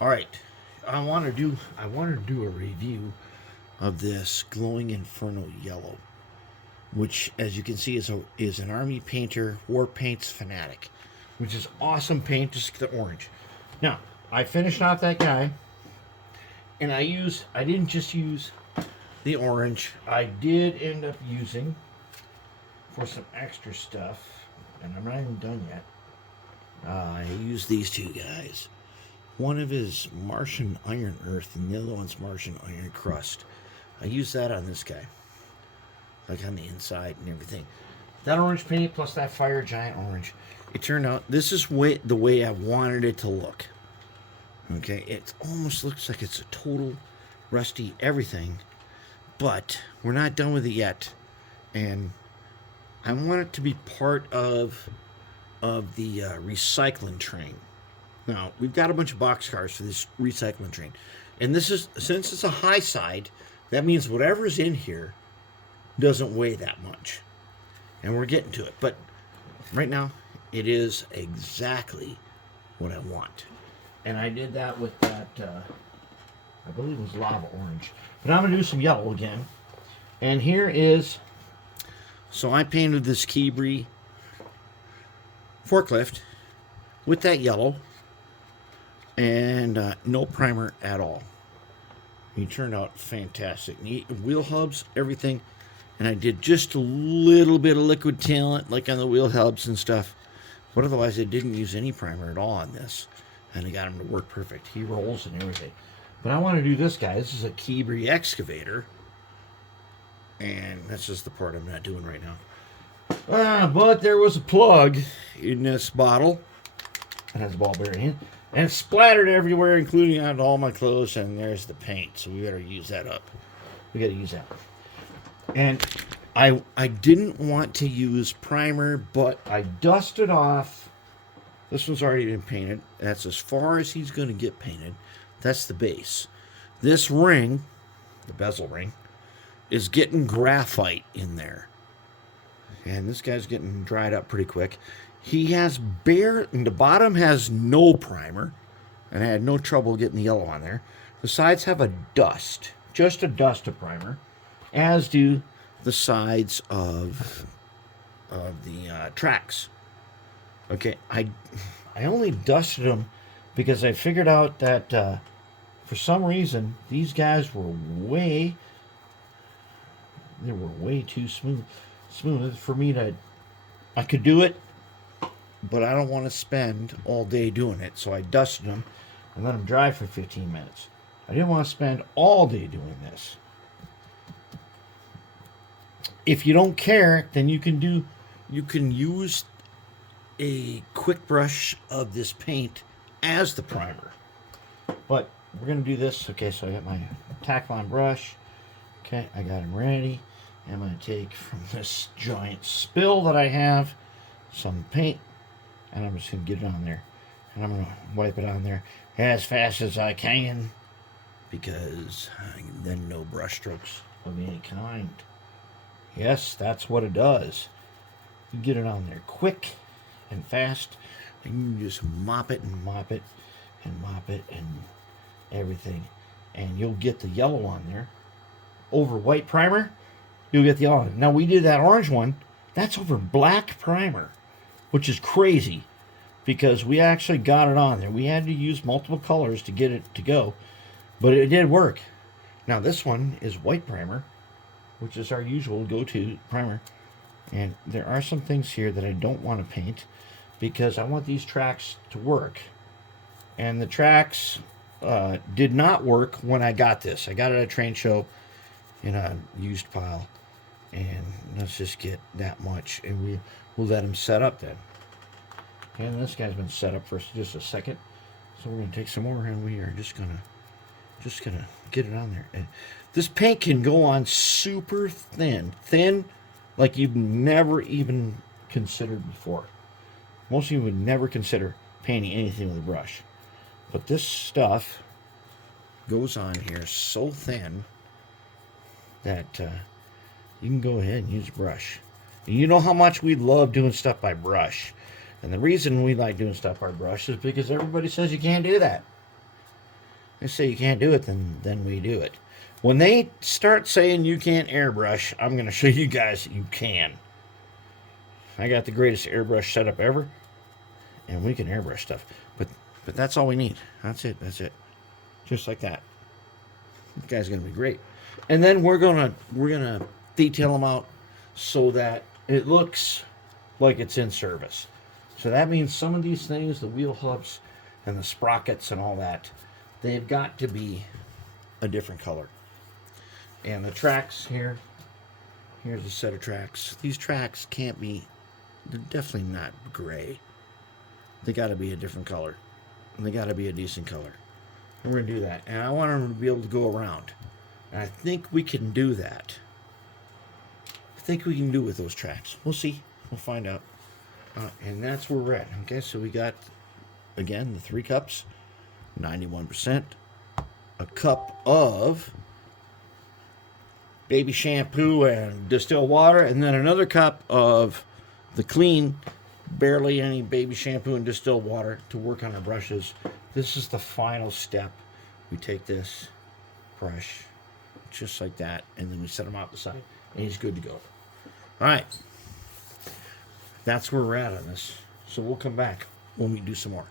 All right, I want to do a review of this glowing Inferno yellow, which, as you can see, is an ArmyPainter War Paints Fanatic, which is awesome paint. Just the orange. Now, I finished off that guy, and I didn't just use the orange. I did end up using for some extra stuff, and I'm not even done yet. I used these two guys. One of his Martian Iron Earth, and the other one's Martian Iron Crust. I used that on this guy, like on the inside and everything. That orange paint plus that fire giant orange. It turned out this is the way I wanted it to look. Okay, it almost looks like it's a total rusty everything, but we're not done with it yet, and I want it to be part of the recycling train. Now, we've got a bunch of boxcars for this recycling train. And this is, since it's a high side, that means whatever's in here doesn't weigh that much. And we're getting to it. But right now, it is exactly what I want. And I did that with that, I believe it was lava orange. But I'm going to do some yellow again. And here is, so I painted this Kibri forklift with that yellow. And no primer at all. He turned out fantastic. Neat wheel hubs, everything. And I did just a little bit of liquid talent, like on the wheel hubs and stuff. But otherwise, I didn't use any primer at all on this. And I got him to work perfect. He rolls and everything. But I want to do this guy. This is a Kibri Excavator. And that's just the part I'm not doing right now. But there was a plug in this bottle. It has a ball bearing. And it's splattered everywhere, including on all my clothes, and there's the paint. So we better use that up. We gotta use that. And I didn't want to use primer, but I dusted off. This one's already been painted. That's as far as he's gonna get painted. That's the base. This ring, the bezel ring, is getting graphite in there. And this guy's getting dried up pretty quick. He has and the bottom has no primer, and I had no trouble getting the yellow on there. The sides have a dust, just a dust of primer, as do the sides of the tracks. Okay, I only dusted them because I figured out that for some reason these guys were way too smooth for me to. I could do it, but I don't want to spend all day doing it, so I dusted them and let them dry for 15 minutes. I didn't want to spend all day doing this. If you don't care, then you can use a quick brush of this paint as the primer. But we're going to do this. Okay, so I got my Taklon brush. Okay, I got him ready. I'm going to take from this giant spill that I have some paint, and I'm just going to get it on there. And I'm going to wipe it on there as fast as I can, because then no brush strokes of any kind. Yes, that's what it does. You get it on there quick and fast, and you just mop it and mop it and mop it and everything. And you'll get the yellow on there. Over white primer, you'll get the yellow. Now, we did that orange one. That's over black primer, which is crazy, because we actually got it on there. We had to use multiple colors to get it to go, but it did work. Now, this one is white primer, which is our usual go-to primer. And there are some things here that I don't want to paint because I want these tracks to work. And the tracks did not work when I got this. I got it at a train show in a used pile. And let's just get that much, and we'll let him set up then. And this guy's been set up for just a second, so we're gonna take some more, and we are just gonna get it on there. And this paint can go on super thin, like you've never even considered before. Most of you would never consider painting anything with a brush, but this stuff goes on here so thin that you can go ahead and use a brush. And you know how much we love doing stuff by brush. And the reason we like doing stuff by brush is because everybody says you can't do that. they say you can't do it, then we do it. When they start saying you can't airbrush, I'm going to show you guys that you can. I got the greatest airbrush setup ever, and we can airbrush stuff. But that's all we need. That's it. That's it. Just like that. This guy's going to be great. And then we're gonna detail them out so that it looks like it's in service. So that means some of these things, the wheel hubs and the sprockets and all that, they've got to be a different color. And the tracks here, here's a set of tracks. These tracks can't be, they're definitely not gray. They got to be a different color. And they got to be a decent color. And we're going to do that. And I want them to be able to go around. And I think we can do that. I think we can do it with those tracks. We'll see. We'll find out. And that's where we're at. Okay, so we got, again, the 3 cups, 91%, a cup of baby shampoo and distilled water, and then another cup of the clean, barely any baby shampoo and distilled water to work on our brushes. This is the final step. We take this brush, just like that, and then we set them out the side, and he's good to go. All right. That's where we're at on this. So we'll come back when we do some more.